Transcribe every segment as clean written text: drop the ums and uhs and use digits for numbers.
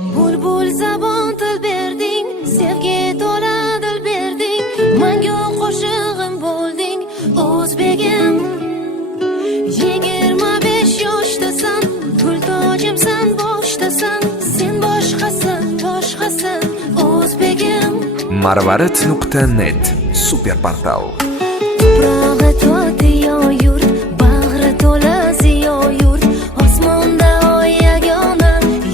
Bulbul zabon til berding, sevgi to'la dil berding, menga qo'shig'im bo'lding, o'zbegim. 25 yoshdasan, gul tojimsan, boshdasan, sen boshqasan, boshqasan, o'zbegim. Marvarid.net super portal. Tuprog'i to'tiyo yurt, bag'ri to'la ziyo yurt, osmonda oy yagona,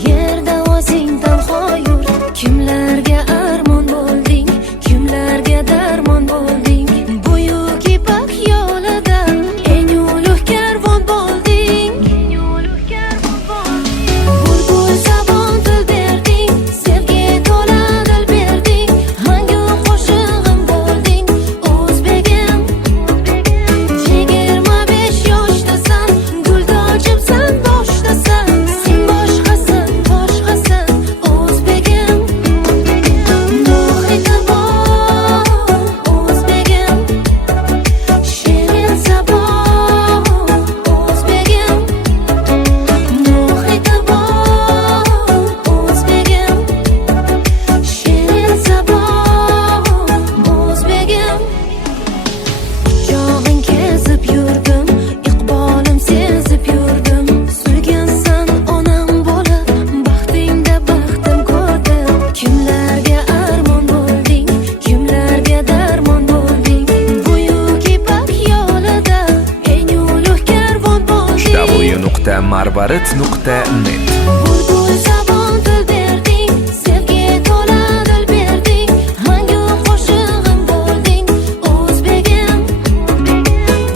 yerda o'zing tanho yurt. Kimlarga armon bo'lding, kimlarga darmon bo'lding, buyuk ipak yo'lida eng ulug' karvon bo'lding. Bulbul zabon til berding, sevgi to'la dil berding, menga qo'shig'im bo'lding, o'zbegim. 25 yoshdasan, gul tojimsan, boshdasan, sen boshqasan, boshqasan, o'zbegim. Muhiti bor, o'zbegim. Shirin sabon, o'zbegim. Muhiti bor, o'zbegim. Shirin sabon, o'zbegim. Quchog'ing kezib yurdim, iqbolim sezib yurdim. Suygansan onam bo'lib, baxtingda baxtim ko'rdim. Kimlarga armon bo'lding, kimlarga darmon bo'lding, buyuk ipak yo'lida eng ulug' karvon bo'lding. www.marvarid.net Bulbul zabon til berding, sevgi to'la dil berding, menga qo'shig'im bo'lding, o'zbegim.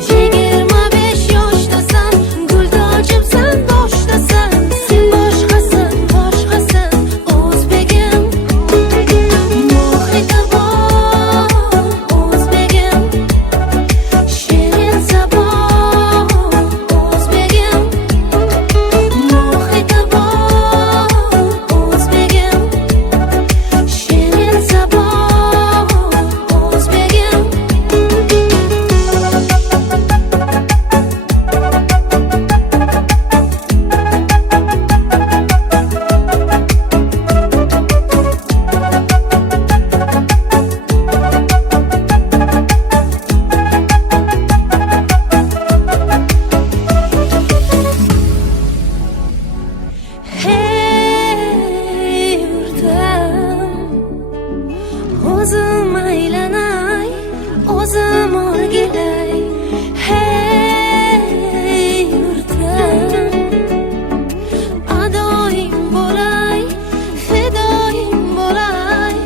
25 yoshdasan, gul tojimsan, boshdasan, sen boshqasan, boshqasan, o'zbegim. Muhiti bor, o'zbegim. Shirin sabon, o'zbegim. Muhiti bor, o'zbegim. Shirin sabon, o'zbegim. Hey yurtim, o'zim aylanay, o'zim o'rgilay. Hey yurtim, adoying bo'lay, fidoying bo'lay.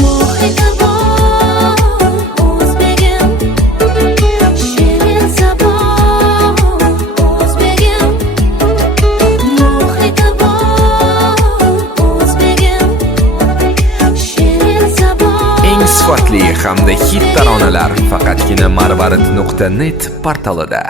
Muhiti bor, o'zbegim. Shirin sabon, o'zbegim. Muhiti bor, o'zbegim. Shirin sabon. eng sifatli hamda hit taronalar faqatgina marvarid.net portalida.